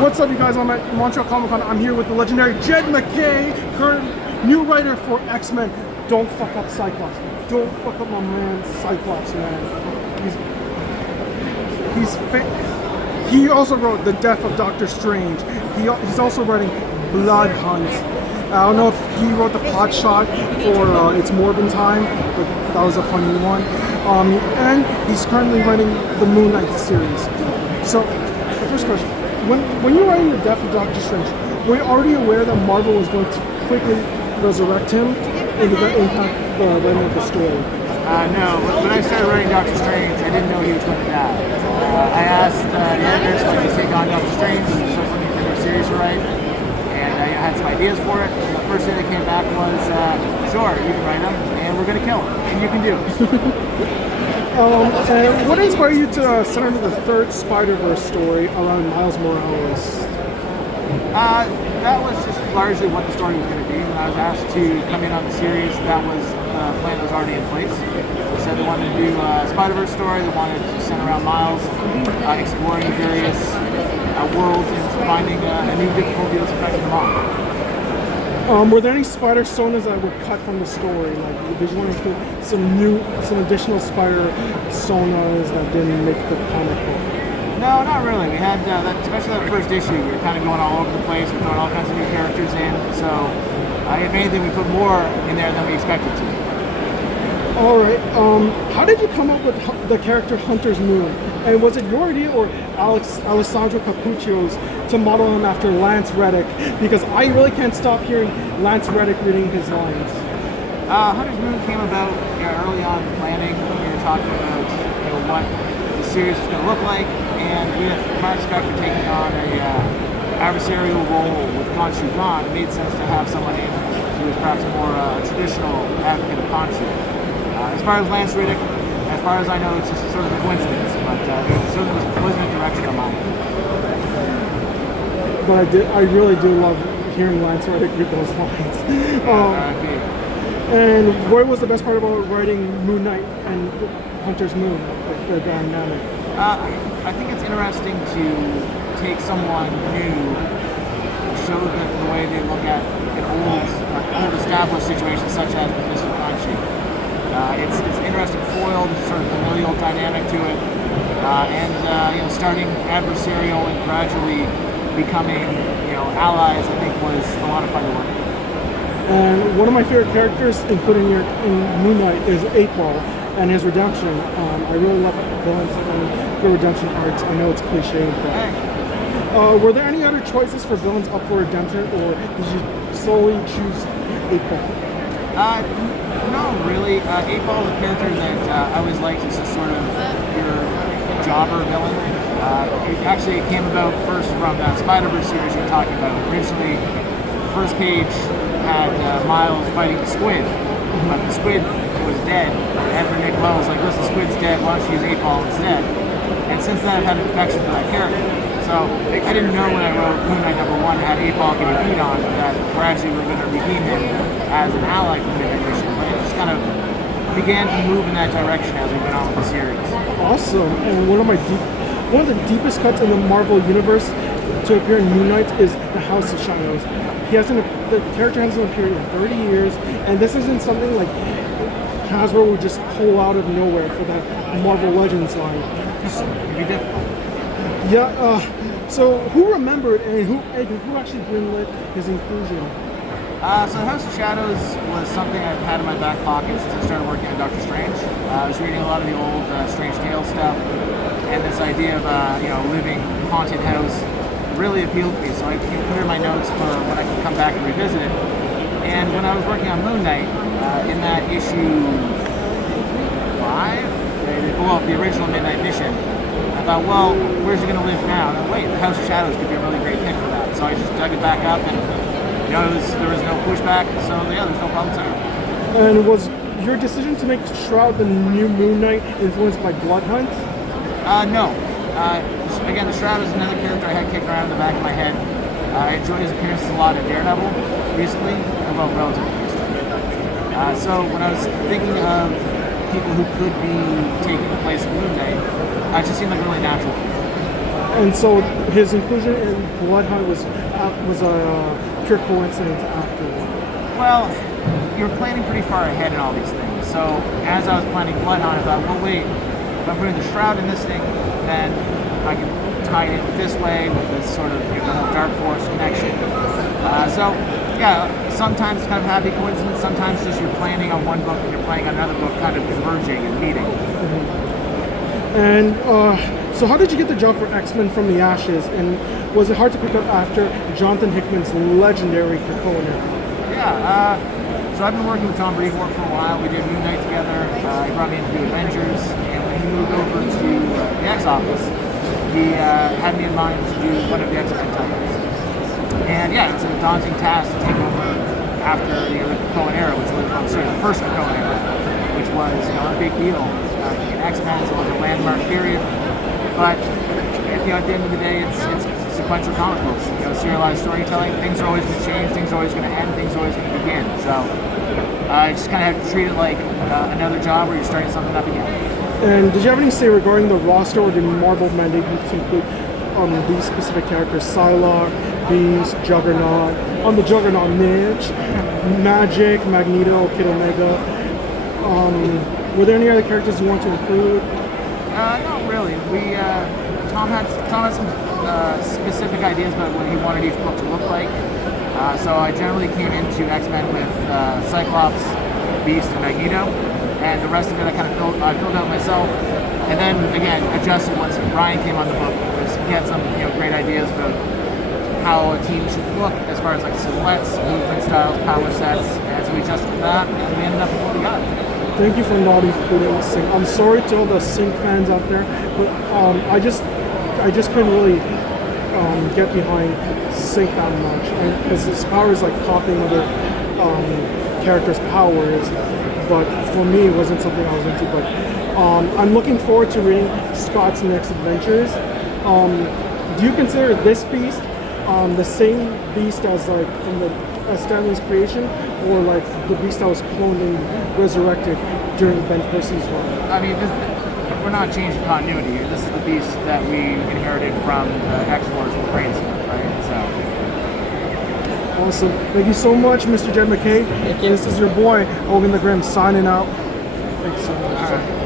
What's up, you guys? I'm at Montreal Comic Con. I'm here with the legendary Jed McKay, current new writer for X-Men. Don't fuck up Cyclops. Don't fuck up my man Cyclops, man. He also wrote The Death of Doctor Strange. He's also writing Blood Hunt. I don't know if he wrote the plot shot for It's Morbin Time, but that was a funny one. And he's currently writing the Moon Knight series. So, the first question. When you were writing The Death of Doctor Strange, were you already aware that Marvel was going to quickly resurrect him and impact the writing of the story? No, when I started writing Doctor Strange, I didn't know he was going to die. I asked the editors if I could take on Doctor Strange, so I was looking for a new series to write, and I had some ideas for it. And the first thing that came back was, sure, you can write him, and we're going to kill him, and you can do it. And what inspired you to center the third Spider-Verse story around Miles Morales? That was just largely what the story was going to be. When I was asked to come in on the series, that was the plan that was already in place. They said they wanted to do a Spider-Verse story, they wanted to center around Miles, exploring various worlds and finding a new difficulty that's affecting them all. Were there any spider sonas that were cut from the story? Like, did you want to include some additional spider sonas that didn't make the comic book? No, not really. We had, especially that first issue, we were kind of going all over the place. We're throwing all kinds of new characters in. So, if anything, we put more in there than we expected to. All right. How did you come up with the character Hunter's Moon? And was it your idea or Alessandro Capuccio's to model him after Lance Reddick? Because I really can't stop hearing Lance Reddick reading his lines. Hunter's Moon came about early on in planning. We were talking about what the series was going to look like, and with Mark Spector taking on a adversarial role with Khonshu gone, it made sense to have someone in who was perhaps more traditional advocate of Khonshu. As far as Lance Reddick, as far as I know, it's just sort of a coincidence, but it certainly wasn't a direction on my end. But I really do love hearing Lance Reddick read those lines. And what was the best part about writing Moon Knight and Hunter's Moon, like the dynamic? I think it's interesting to take someone new, show them the way they look at an old established situation such as Mr. Khonshu. It's interesting foiled, sort of familial dynamic to it, and starting adversarial and gradually becoming allies. I think was a lot of fun to work with. And one of my favorite characters, including in Moon Knight, is 8-Ball and his redemption. I really love villains and the redemption arcs. I know it's cliche, but were there any other choices for villains up for redemption, or did you solely choose 8-Ball? No, really. 8-Ball is a character that I always liked as a sort of your jobber villain. It came about first from that Spider-Verse series you're talking about. Originally, the first page had Miles fighting the Squid, but the Squid was dead. Editor Nick Lowe was like, listen, the Squid's dead, why don't you use 8-Ball instead? And since then, I've had an affection for that character. So I didn't know when I wrote Moon Knight #1 had 8-Ball getting beat on that gradually we're going to redeem him as an ally for the Midnight Mission. But it just kind of began to move in that direction as we went on with the series. Awesome. And one of the deepest cuts in the Marvel universe to appear in Moon Knight is the House of Shadows. The character hasn't appeared in 30 years, and this isn't something like Hasbro would just pull out of nowhere for that Marvel Legends line. It'd be difficult. Yeah. So who remembered and who actually greenlit his inclusion? So the House of Shadows was something I've had in my back pocket since I started working on Doctor Strange. I was reading a lot of the old Strange Tales stuff, and this idea of living haunted house really appealed to me. So I cleared my notes for when I could come back and revisit it. And when I was working on Moon Knight, in that issue 5, the original Midnight Mission, I thought, well, where's he going to live now? And wait, the House of Shadows could be a really great pick for that. So I just dug it back up, and there was no pushback, so yeah, there's no problems there. And was your decision to make Shroud the new Moon Knight influenced by Blood Hunt? No. Again, the Shroud is another character I had kicking around in the back of my head. I enjoy his appearances a lot in Daredevil recently, well, relatively recently. So when I was thinking of people who could be taking the place of Moon Knight, it just seemed like really natural. And so his inclusion in Bloodhunt was a pure coincidence afterward. Well, you're planning pretty far ahead in all these things. So as I was planning Bloodhunt, I thought, well, wait, if I'm putting the Shroud in this thing, then I can tie it in this way with this sort of the whole Dark Force connection. So yeah, sometimes it's kind of happy coincidence. Sometimes just you're planning on one book and you're playing on another book, kind of converging and meeting. And so how did you get the job for X-Men from the Ashes? And was it hard to pick up after Jonathan Hickman's legendary Krakoa era? Yeah, so I've been working with Tom Brevoort for a while. We did Moon Knight together. He brought me in to do Avengers, and when he moved over to the X office, he had me in mind to do one of the X-Men titles. And yeah, it's a daunting task to take over after the Krakoa era, which was the first Krakoa era, which was a big deal in X-Men. So it was a landmark period. But at the end of the day, it's sequential comic books. Serialized storytelling. Things are always going to change. Things are always going to end. Things are always going to begin. So I just kind of have to treat it like another job where you're starting something up again. And did you have any say regarding the roster or the Marvel mandate to include these specific characters? Psylocke, Beast, Juggernaut, on the Juggernaut niche, Magic, Magneto, Kid Omega. Were there any other characters you want to include? Not really. Tom had some specific ideas about what he wanted each book to look like. So I generally came into X-Men with Cyclops, Beast, and Magneto, and the rest of it I filled out myself. And then again, adjusted once Ryan came on the book. He had some great ideas about how a team should look as far as like silhouettes, movement styles, power sets, and so we adjusted that, and we ended up with what we got. Thank you for not including Sync. I'm sorry to all the Sync fans out there, but I just couldn't really get behind Sync that much, because his power is like copying other characters' powers. But for me, it wasn't something I was into. But I'm looking forward to reading Scott's next adventures. Do you consider this Beast the same Beast as as Stanley's creation, or like the Beast that was cloned and resurrected during Ben Percy's run? I mean, we're not changing continuity here. This is the Beast that we inherited from the X-Force with Brainstorm, right? So. Awesome. Thank you so much, Mr. Jed McKay. Thank you. This is your boy, Ogan the Grim, signing out. Thanks so much. All right.